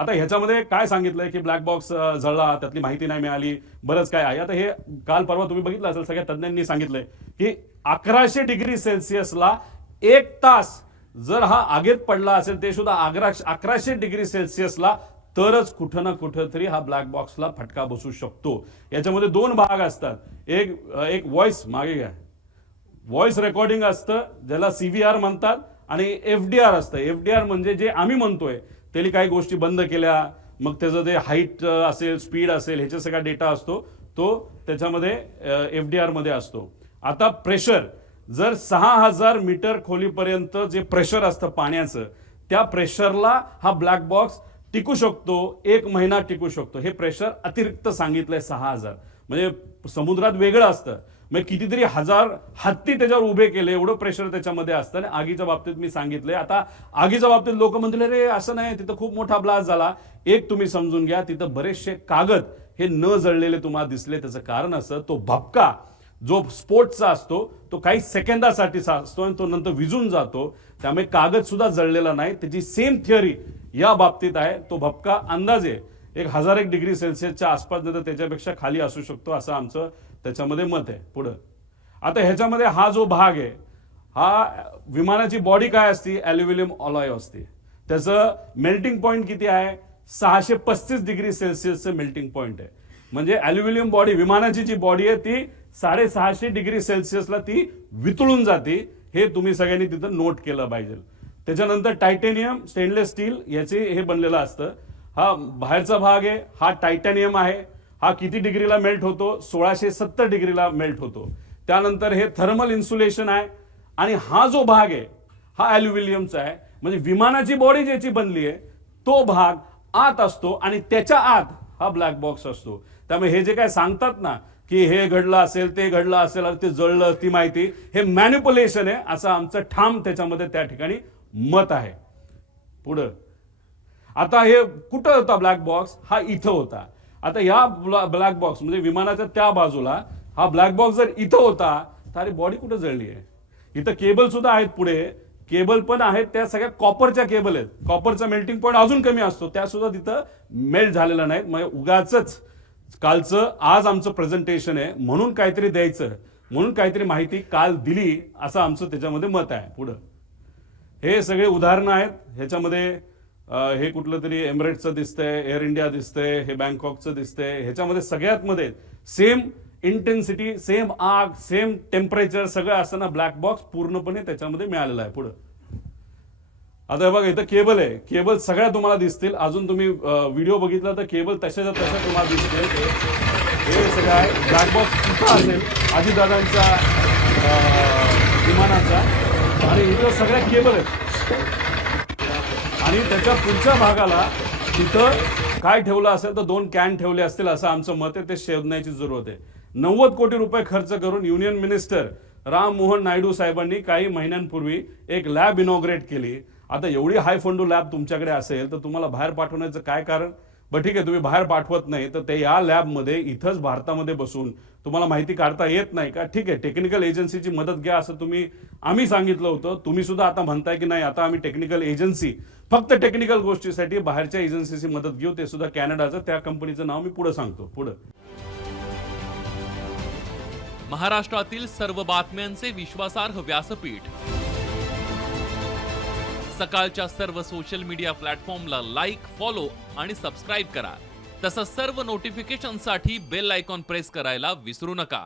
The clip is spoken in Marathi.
आता ह्याच्यामध्ये काय सांगितलंय की ब्लॅक बॉक्स जळला, त्यातली माहिती नाही मिळाली, बरंच काय आहे. आता हे काल परवा तुम्ही बघितलं असेल, सगळ्या तज्ञांनी सांगितलंय की 1100 डिग्री सेल्सिअसला 1 तास जर हा आगीत पडला असेल, ते सुद्धा 1100 डिग्री सेल्सिअसला, तरच कुठं ना कुठं तरी हा ब्लॅक बॉक्सला फटका बसू शकतो. याच्यामध्ये 2 भाग असतात. एक व्हॉइस, मागे घ्या, व्हॉइस रेकॉर्डिंग असतं ज्याला सीव्हीआर म्हणतात, आणि एफडीआर असतं. एफडीआर म्हणजे जे आम्ही म्हणतोय त्याला काही गोष्टी बंद केल्या, मग त्याचं ते हाईट असेल, स्पीड असेल, ह्याचा सगळा डेटा असतो, तो त्याच्यामध्ये एफडीआर मध्ये असतो. आता प्रेशर, जर 6000 मीटर खोलीपर्यंत जे प्रेशर असतं पाण्याचं, त्या प्रेशरला हा ब्लॅक बॉक्स टिकू शकतो, 1 महिना टिकू शकतो. हे प्रेशर अतिरिक्त सांगितलंय 6000. म्हणजे समुद्रात वेगळं असतं, म्हणजे कितीतरी हजार हत्ती त्याच्यावर उभे केले, एवढं प्रेशर त्याच्यामध्ये असतं. आणि आगीच्या बाबतीत मी सांगितलंय. आता आगीच्या बाबतीत लोक म्हणतील रे असं नाही, तिथं खूप मोठा ब्लास्ट झाला. एक तुम्ही समजून घ्या, तिथं बरेचसे कागद हे न जळलेले तुम्हाला दिसले. त्याचं कारण असं, तो भपका जो स्फोटचा असतो तो काही सेकंदासाठी असतो आणि तो नंतर विझून जातो. त्यामुळे कागद सुद्धा जळलेला नाही. त्याची सेम थिअरी या बाबतीत आहे. तो भपका अंदाजे 1001 डिग्री सेल्सिअसच्या आसपास, नाही तर त्याच्यापेक्षा खाली असू शकतो, असं आमचं त्याच्यामध्ये मत आहे. पुढं आता ह्याच्यामध्ये हा जो भाग आहे, हा विमानाची बॉडी काय असते, ॲल्युमिनियम अलॉय असते. त्याचं मेल्टिंग पॉईंट किती आहे, 635 डिग्री सेल्सिअसचं मेल्टिंग पॉईंट आहे. म्हणजे ॲल्युमिनियम बॉडी, विमानाची जी बॉडी आहे ती 650 डिग्री सेल्सिअसला ती वितळून जाते. हे तुम्ही सगळ्यांनी तिथं नोट केलं पाहिजे. त्याच्यानंतर टायटॅनियम, स्टेनलेस स्टील याचे हे बनलेलं असतं. हा बाहेरचा भाग आहे, हा टायटॅनियम आहे. हा किती डिग्रीला मेल्ट होतो, 1670 डिग्रीला मेल्ट होतो. त्यानंतर हे थर्मल इन्सुलेशन आहे. आणि हा जो भाग आहे हा ॲल्युमिनियमचा आहे. म्हणजे विमानाची बॉडी ज्याची बनली आहे तो भाग आत असतो आणि त्याच्या आत हा ब्लॅक बॉक्स असतो. त्यामुळे हे जे काय सांगतात ना की हे घडलं असेल, ते घडलं असेल, ते जळलं, ती माहिती, हे मॅनिप्युलेशन आहे, असं आमचं ठाम त्याच्यामध्ये त्या ठिकाणी मत आहे. पुढं आता हे कुठं होता ब्लॅक बॉक्स, हा इथं होता. आता या ब्लॅक बॉक्स म्हणजे विमानाच्या त्या बाजूला हा ब्लॅक बॉक्स जर इथं होता तर अरे बॉडी कुठं जळली आहे. इथं केबल सुद्धा आहेत, पुढे केबल पण आहेत, त्या सगळ्या कॉपरच्या केबल आहेत. कॉपरचा मेल्टिंग पॉईंट अजून कमी असतो, त्या सुद्धा तिथं मेल्ट झालेला नाहीत. म्हणजे उगाच कालचं आज आमचं प्रेझेंटेशन आहे म्हणून काहीतरी द्यायचं, म्हणून काहीतरी माहिती काल दिली, असं आमचं त्याच्यामध्ये मत आहे. पुढं हे सगळे उदाहरणं आहेत. ह्याच्यामध्ये हे कुठलं तरी एमिरेट्सचं दिसतंय, एअर इंडिया दिसतंय, हे बँकॉकचं दिसतंय. ह्याच्यामध्ये सगळ्यात मध्ये सेम इंटेन्सिटी, सेम आग, सेम टेम्परेचर सगळं असताना ब्लॅक बॉक्स पूर्णपणे त्याच्यामध्ये मिळालेला आहे. पुढं आता हे बघा, इथं केबल आहे. केबल सगळ्या तुम्हाला दिसतील. अजून तुम्ही व्हिडिओ बघितला तर केबल तशाच्या तशा तुम्हाला दिसतील. हे सगळं आहे. ब्लॅक बॉक्स कुठं असेल, अजितदादांच्या विमानाचा, आणि इथं सगळ्या केबल आहेत. आणि त्याच्या पुढच्या भागाला तिथं काय ठेवलं असेल तर 2 कॅन ठेवले असतील, असं आमचं मत आहे. ते शोधण्याची जरूरत आहे. 90 कोटी रुपये खर्च करून युनियन मिनिस्टर राम मोहन नायडू साहेबांनी काही महिन्यांपूर्वी एक लॅब इनॉग्रेट केली. आता एवढी हाय फंडू लॅब तुमच्याकडे असेल तर तुम्हाला बाहेर पाठवण्याचं काय कारण. बरं ठीक आहे, तुम्ही बाहेर पाठवत नाही तर ते या लॅबमध्ये इथंच भारतामध्ये बसून तुम्हाला माहिती काढता येत नाही का. ठीक आहे, टेक्निकल एजन्सीची मदत घ्या असं आम्ही सांगितलं होतं. तुम्ही सुद्धा आता म्हणताय की नाही, आता आम्ही टेक्निकल एजन्सी, फक्त टेक्निकल गोष्टीसाठी बाहेरच्या एजन्सीची मदत घेऊ, ते सुद्धा कॅनडाचं. त्या कंपनीचं नाव मी पुढे सांगतो. पुढे महाराष्ट्रातील सर्व बातम्यांचे विश्वासार्ह व्यासपीठ, सकाळच्या सर्व सोशल मीडिया प्लॅटफॉर्मला लाईक, फॉलो आणि सबस्क्राईब करा. तसंच सर्व नोटिफिकेशनसाठी बेल आयकॉन प्रेस करायला विसरू नका.